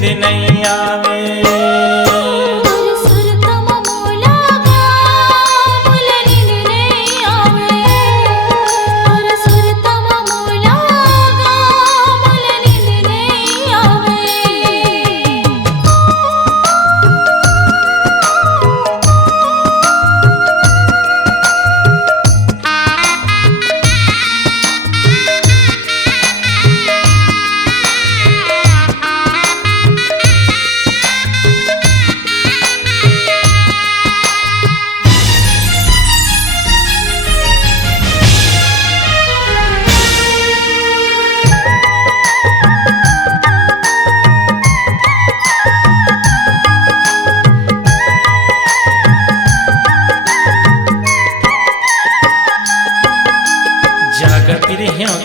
नींद नहीं आवे।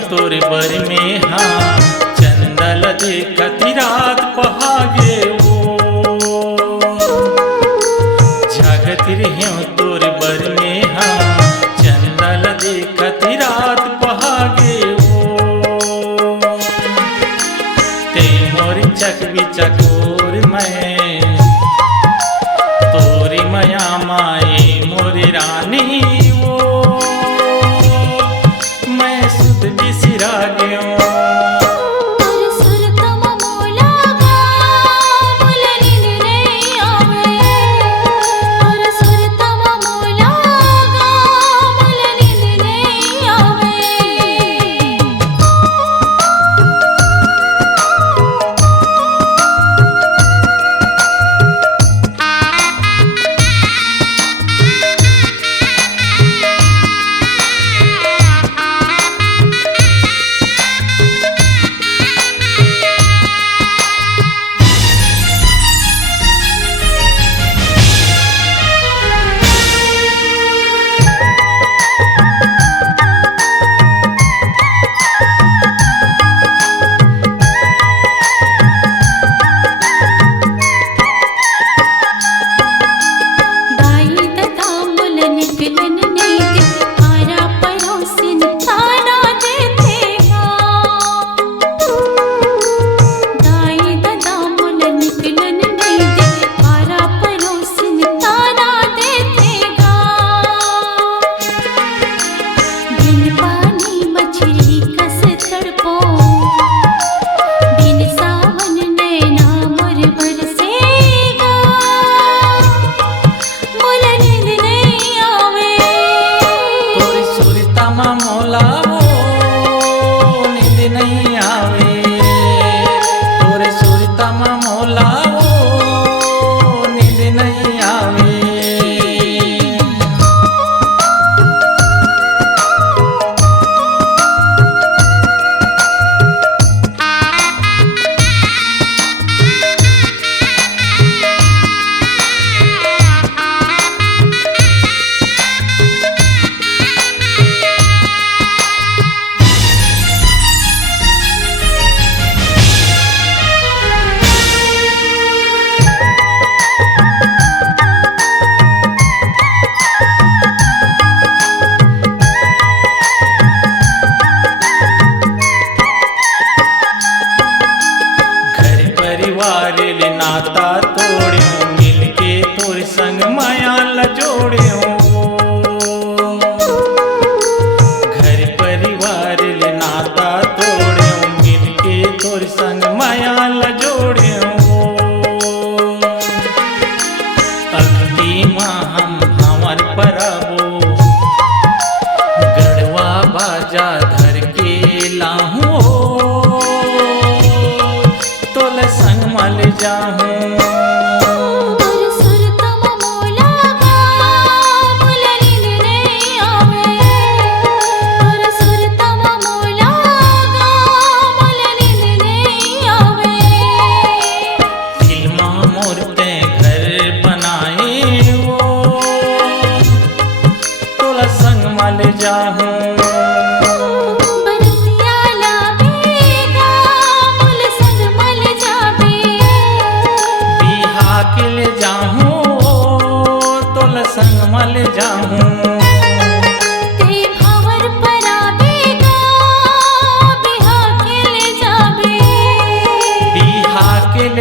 तोरे बर में हाँ चंदल देखती रात पहागे वो जागती रही तोरे बर में हाँ चंदल देखती रात पहागे वो ते मोर चकवी चकोर मैं तोरी मया माए मोरी रानी नाता तोड़ियो मिलके तोर संग माया लजोड़ियो घर परिवार ले नाता तोड़ियो मिलके तोर संग माया लजोड़ियो अगली माँ हम हमार परबो गढ़वा बाजा धर के लाहूं तोल संग मल जाहूं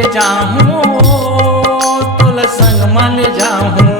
ले जाऊं तोला संग में ले जाऊं